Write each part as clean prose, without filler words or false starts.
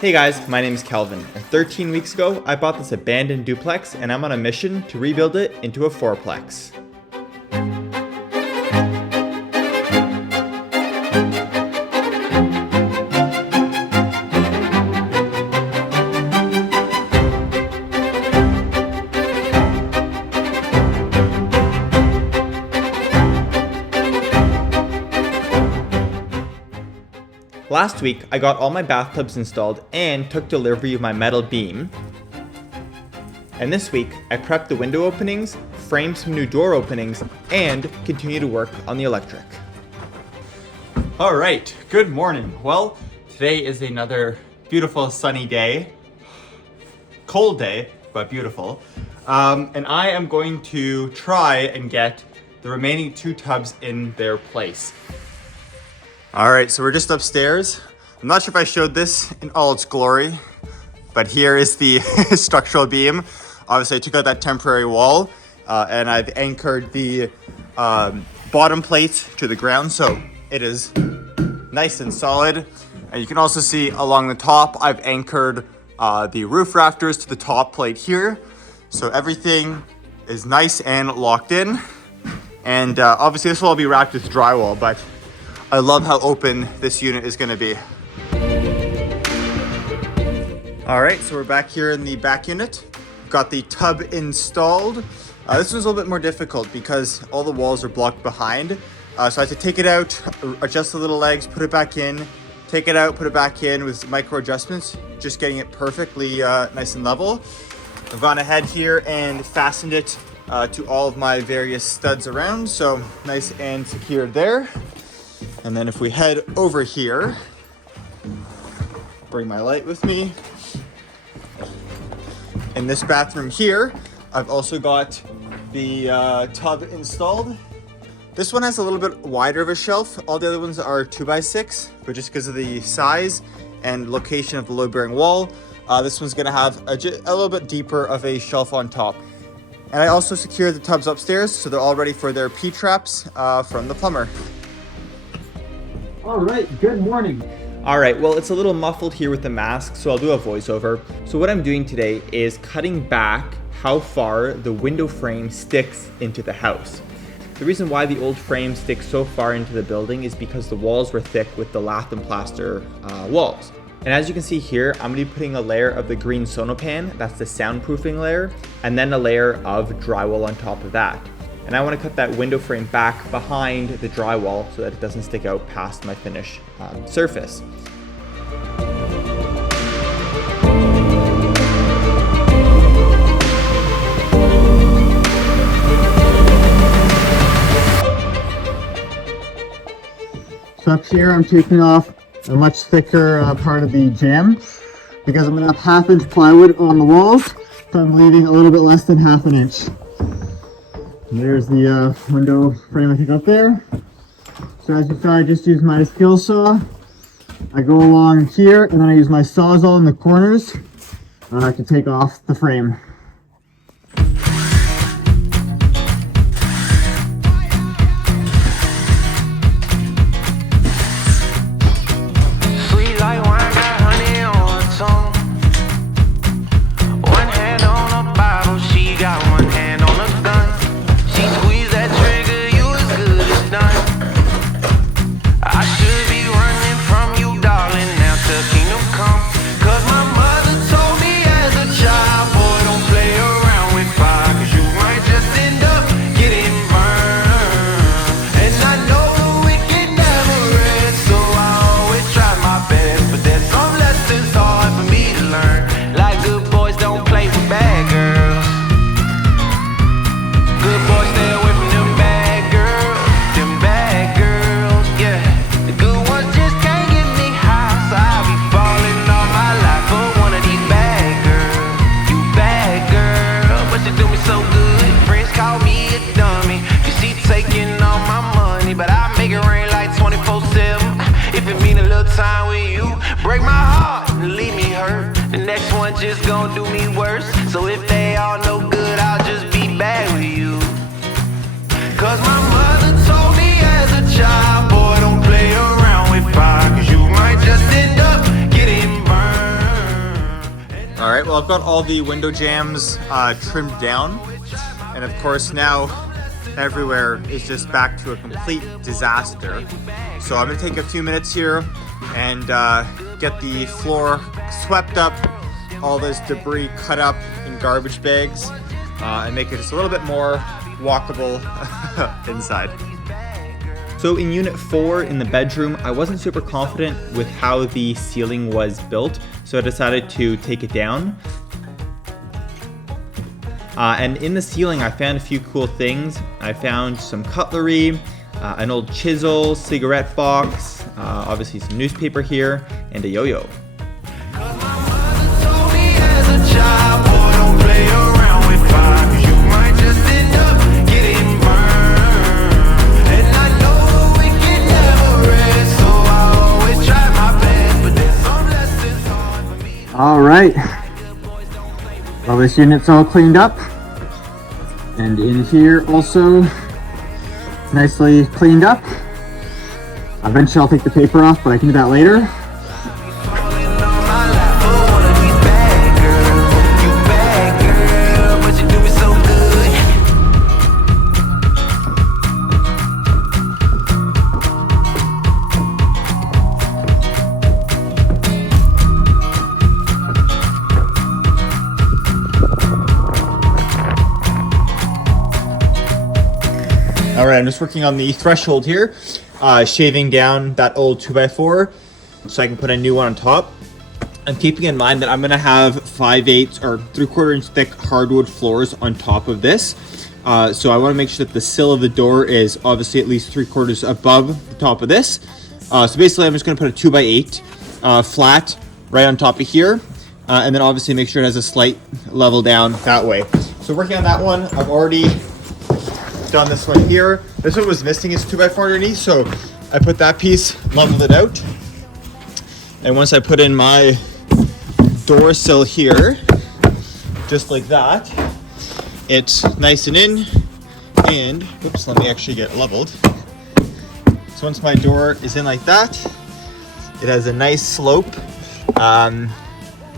Hey guys, my name is Calvin, and 13 weeks ago I bought this abandoned duplex and I'm on a mission to rebuild it into a fourplex. Last week, I got all my bathtubs installed and took delivery of my metal beam. And this week, I prepped the window openings, framed some new door openings, and continue to work on the electric. All right, good morning. Well, today is another beautiful sunny day. Cold day, but beautiful. And I am going to try and get the remaining 2 tubs in their place. All right, so we're just upstairs. I'm not sure if I showed this in all its glory, but here is the structural beam. Obviously, I took out that temporary wall and I've anchored the bottom plate to the ground, so it is nice and solid. And you can also see along the top, I've anchored the roof rafters to the top plate here. So everything is nice and locked in. And obviously this will all be wrapped with drywall, but I love how open this unit is going to be. All right, so we're back here in the back unit. We've got the tub installed. This one's a little bit more difficult because all the walls are blocked behind. So I had to take it out, adjust the little legs, put it back in, take it out, put it back in with micro adjustments, just getting it perfectly nice and level. I've gone ahead here and fastened it to all of my various studs around, so nice and secured there. And then if we head over here, bring my light with me. In this bathroom here, I've also got the tub installed. This one has a little bit wider of a shelf. All the other ones are 2x6, but just because of the size and location of the load-bearing wall, this one's gonna have a little bit deeper of a shelf on top. And I also secured the tubs upstairs, so they're all ready for their P-traps from the plumber. All right, good morning. All right, well, it's a little muffled here with the mask, so I'll do a voiceover. So what I'm doing today is cutting back how far the window frame sticks into the house. The reason why the old frame sticks so far into the building is because the walls were thick with the lath and plaster walls. And as you can see here, I'm gonna be putting a layer of the green Sonopan, that's the soundproofing layer, and then a layer of drywall on top of that. And I want to cut that window frame back behind the drywall so that it doesn't stick out past my finish surface. So up here I'm taking off a much thicker part of the jamb because I'm going to have 1/2 inch plywood on the walls, so I'm leaving a little bit less than 1/2 inch. And there's the window frame I took up there. So as you saw, I just used my skill saw. I go along here and then I use my sawzall in the corners to take off the frame. Just gonna do me worse. So if they all no good, I'll just be bad with you. Cause my mother told me as a child, boy, don't play around with fire, cause you might just I've got all the window jambs trimmed down, and of course now everywhere is just back to a complete disaster. So I'm gonna take a few minutes here and get the floor swept up, all this debris cut up in garbage bags, and make it just a little bit more walkable inside. So in unit 4 in the bedroom, I wasn't super confident with how the ceiling was built, so I decided to take it down. And in the ceiling, I found a few cool things. I found some cutlery, an old chisel, cigarette box, obviously some newspaper here, and a yo-yo. All right. Well, this unit's all cleaned up. And in here also, nicely cleaned up. Eventually I'll take the paper off, but I can do that later. Alright, I'm just working on the threshold here, shaving down that old 2x4 so I can put a new one on top. I'm keeping in mind that I'm going to have 5/8 or 3/4 inch thick hardwood floors on top of this. So I want to make sure that the sill of the door is obviously at least 3/4 above the top of this. So basically I'm just going to put a 2x8 flat right on top of here, and then obviously make sure it has a slight level down that way. So working on that one, I've already done this one here. This one was missing its 2x4 underneath, so I put that piece, leveled it out. And once I put in my door sill here, just like that, it's nice and in, and, oops, let me actually get it leveled. So once my door is in like that, it has a nice slope,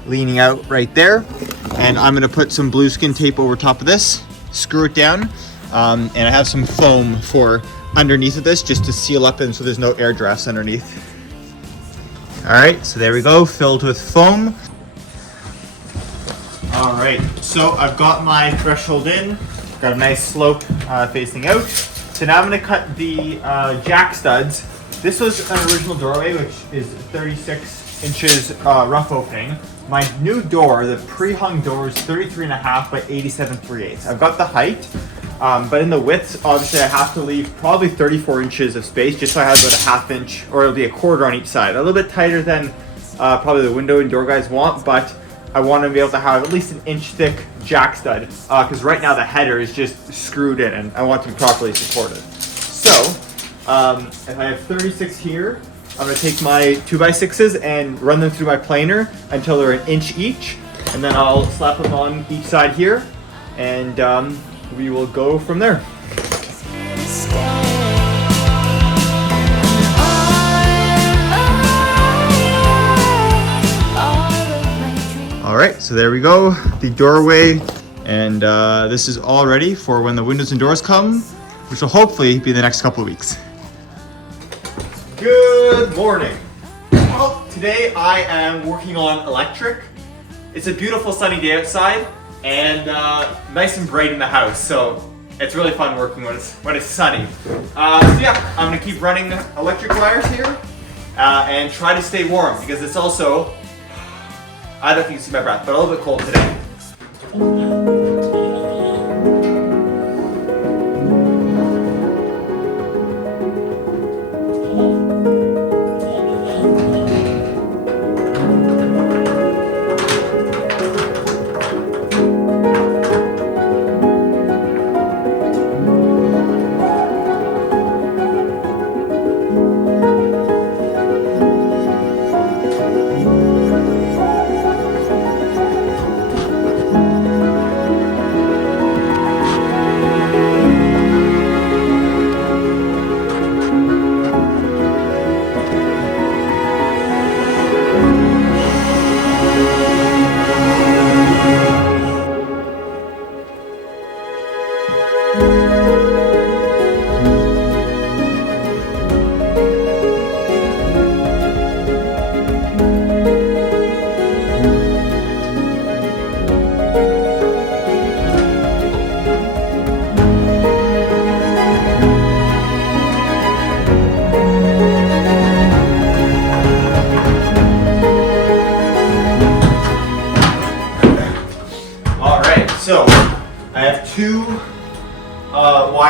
leaning out right there. And I'm gonna put some blueskin tape over top of this, screw it down, and I have some foam for underneath of this just to seal up and so there's no air drafts underneath. All right, so there we go, filled with foam. All right, so I've got my threshold in, got a nice slope facing out. So now I'm gonna cut the jack studs. This was an original doorway, which is 36 inches rough opening. My new door, the pre-hung door, is 33.5 by 87/3/8. I've got the height, but in the width, obviously I have to leave probably 34 inches of space just so I have about a 1/2 inch, or it'll be a 1/4 on each side. A little bit tighter than probably the window and door guys want, but I want to be able to have at least an inch thick jack stud, because right now the header is just screwed in and I want to be properly supported. So, if I have 36 here, I'm going to take my 2x6s and run them through my planer until they're an inch each, and then I'll slap them on each side here, and we will go from there. Alright, so there we go, the doorway, and this is all ready for when the windows and doors come, which will hopefully be the next couple of weeks. Good morning. Well, today I am working on electric. It's a beautiful sunny day outside and nice and bright in the house, so it's really fun working when it's sunny. So yeah, I'm gonna keep running electric wires here and try to stay warm because it's also, I don't know if you can see my breath, but a little bit cold today.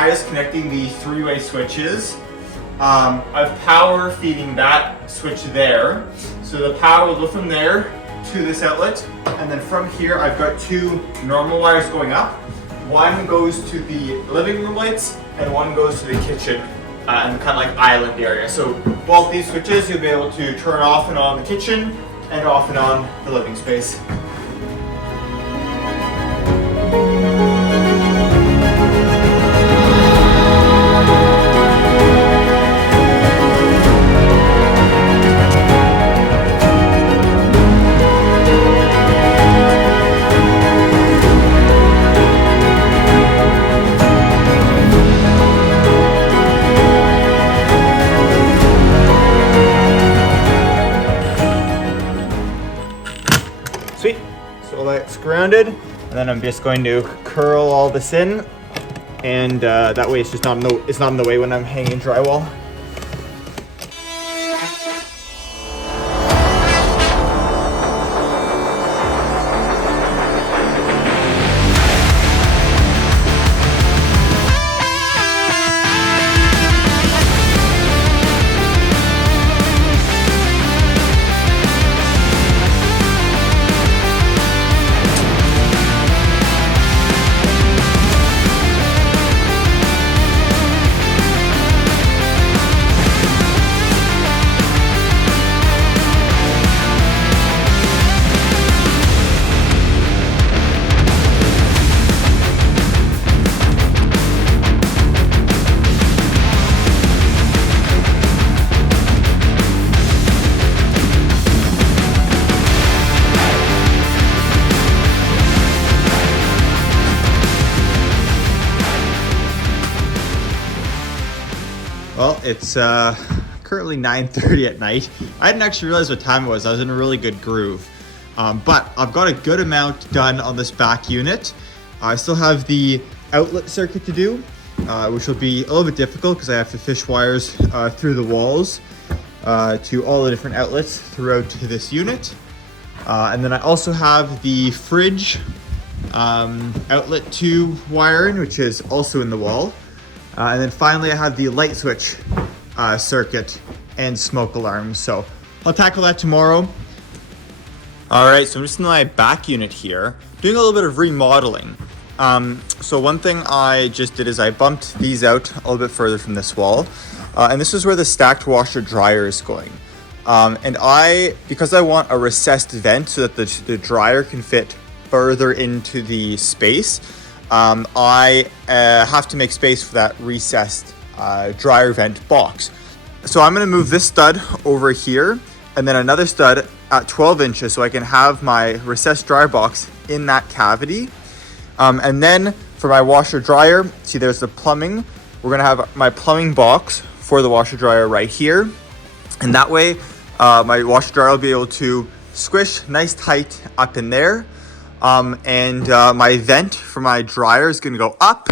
wires connecting the three-way switches. I've power feeding that switch there. So the power will go from there to this outlet. And then from here, I've got two normal wires going up. One goes to the living room lights and one goes to the kitchen and kind of like island area. So both these switches, you'll be able to turn off and on the kitchen and off and on the living space. Sweet, so that's grounded, and then I'm just going to curl all this in, and that way it's just not in the way when I'm hanging drywall. Well, it's currently 9:30 at night. I didn't actually realize what time it was. I was in a really good groove. But I've got a good amount done on this back unit. I still have the outlet circuit to do, which will be a little bit difficult because I have to fish wires through the walls to all the different outlets throughout this unit. And then I also have the fridge outlet to wire in, which is also in the wall. And then finally I have the light switch circuit and smoke alarm. So I'll tackle that tomorrow. All right, so I'm just in my back unit here, doing a little bit of remodeling. So one thing I just did is I bumped these out a little bit further from this wall. And this is where the stacked washer dryer is going. And because I want a recessed vent so that the dryer can fit further into the space, I have to make space for that recessed dryer vent box. So I'm going to move this stud over here and then another stud at 12 inches so I can have my recessed dryer box in that cavity. And then for my washer dryer, see there's the plumbing. We're going to have my plumbing box for the washer dryer right here. And that way my washer dryer will be able to squish nice tight up in there. And my vent for my dryer is going to go up,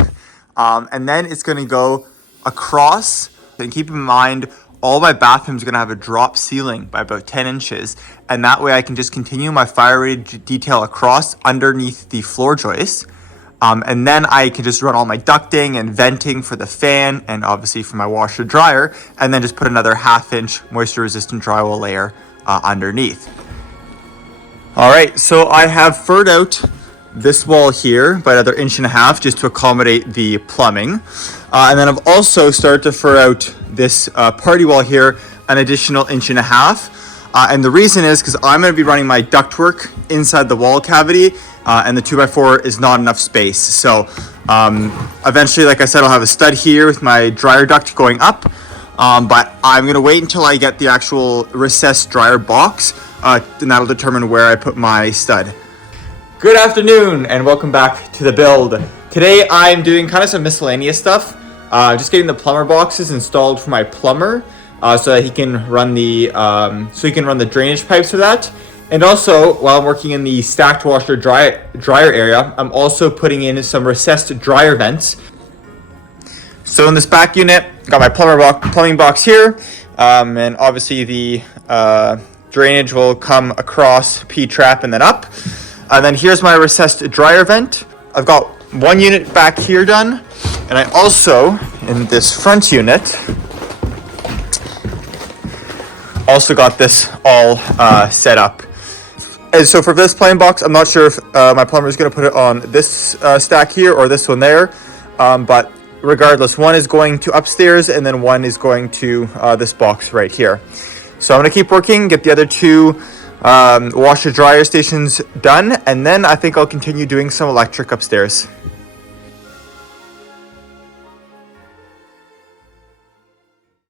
and then it's going to go across. And keep in mind, all my bathrooms are going to have a drop ceiling by about 10 inches. And that way I can just continue my fire rated detail across underneath the floor joists. And then I can just run all my ducting and venting for the fan and obviously for my washer dryer. And then just put another 1/2 inch moisture resistant drywall layer underneath. All right, so I have furred out this wall here by another 1.5 inches just to accommodate the plumbing. And then I've also started to fur out this party wall here an additional 1.5 inches. And the reason is because I'm going to be running my ductwork inside the wall cavity, and the 2x4 is not enough space. So eventually, like I said, I'll have a stud here with my dryer duct going up. But I'm going to wait until I get the actual recessed dryer box. And that'll determine where I put my stud. Good afternoon and welcome back to the build. Today I'm doing kind of some miscellaneous stuff. Just getting the plumber boxes installed for my plumber so that he can run the drainage pipes for that. And also, while I'm working in the stacked washer dryer area, I'm also putting in some recessed dryer vents. So in this back unit, got my plumbing box here, and obviously the drainage will come across P-trap and then up. And then here's my recessed dryer vent. I've got one unit back here done. And I also, in this front unit, also got this all set up. And so for this plumbing box, I'm not sure if my plumber is going to put it on this stack here or this one there. But regardless, one is going to upstairs and then one is going to this box right here. So I'm going to keep working, get the other two washer dryer stations done, and then I think I'll continue doing some electric upstairs.